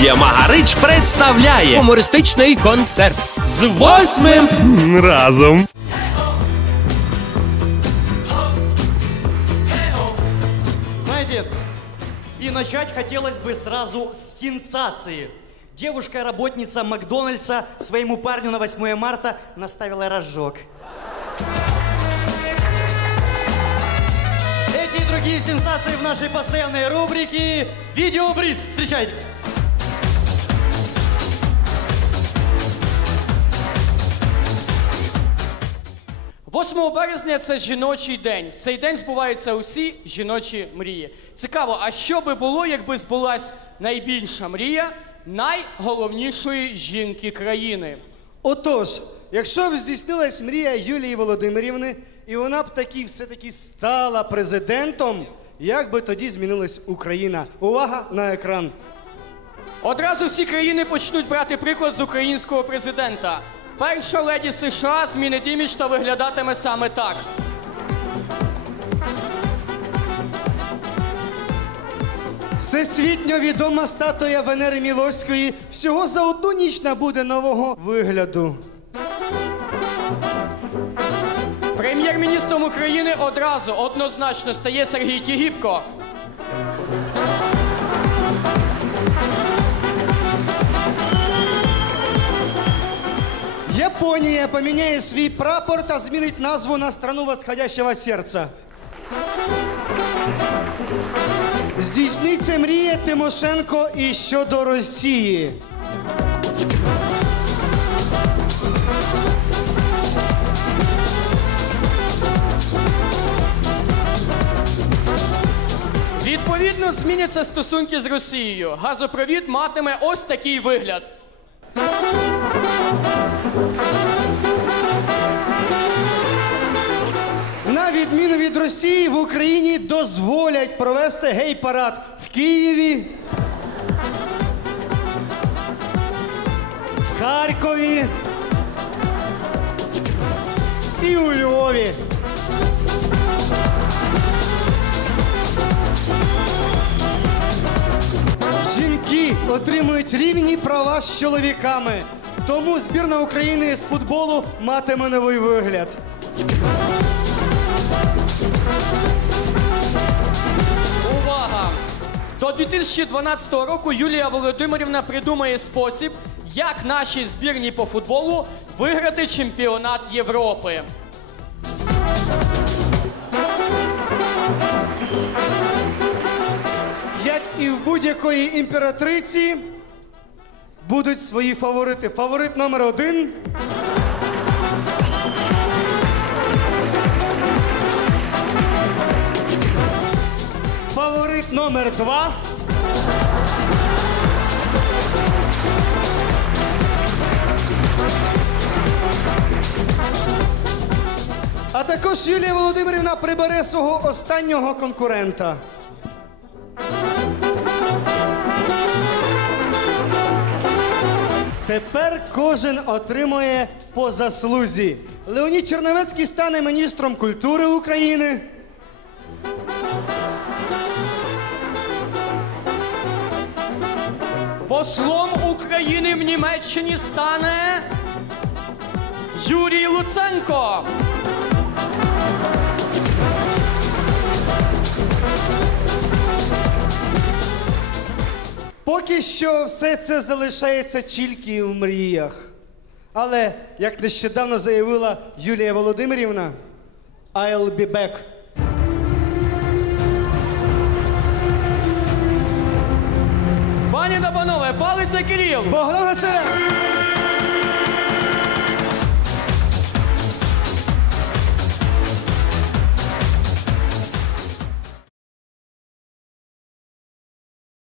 Студія Магарич представляє Гумористичний концерт. з восьмим разом. Знаете, и начать хотелось бы сразу с сенсации. Девушка-работница Макдональдса своему парню на 8 марта наставила рожок. Эти и другие сенсации в нашей постоянной рубрике «Видеобриз». Встречайте! 8 березня це жіночий день. В цей день збуваються усі жіночі мрії. Цікаво, а що би було, якби збулась найбільша мрія найголовнішої жінки країни? Отож, якщо б здійснилась мрія Юлії Володимирівни, і вона б таки все-таки стала президентом, як би тоді змінилась Україна? Увага на екран. Одразу всі країни почнуть брати приклад з українського президента. Перша леді США змінить імідж та виглядатиме саме так. Всесвітньо відома статуя Венери Мілоської всього за одну ніч набуде нового вигляду. Прем'єр-міністром України одразу однозначно стає Сергій Тігіпко. Японія поміняє свій прапор та змінить назву на страну восходящего серця. Здійсниться мрія Тимошенко і щодо Росії. Відповідно, зміняться стосунки з Росією. Газопровід матиме ось такий вигляд. На відміну від Росії в Україні дозволять провести гей-парад в Києві, в Харкові і у Львові. Жінки отримують рівні права з чоловіками. Тому збірна України з футболу матиме новий вигляд. Увага! До 2012 року Юлія Володимирівна придумає спосіб, як нашій збірній по футболу виграти чемпіонат Європи. Як і в будь-якої імператриці будуть свої фаворити. Фаворит номер один. Фаворит номер два. А також Юлія Володимирівна прибере свого останнього конкурента. Тепер кожен отримує по заслузі. Леонід Черновецький стане міністром культури України. Послом України в Німеччині стане Юрій Луценко. Поки що все це залишається тільки в мріях. Але, як нещодавно заявила Юлія Володимирівна, I'll be back. Пані та панове, палиця Кирил. Богдан Гацеляк!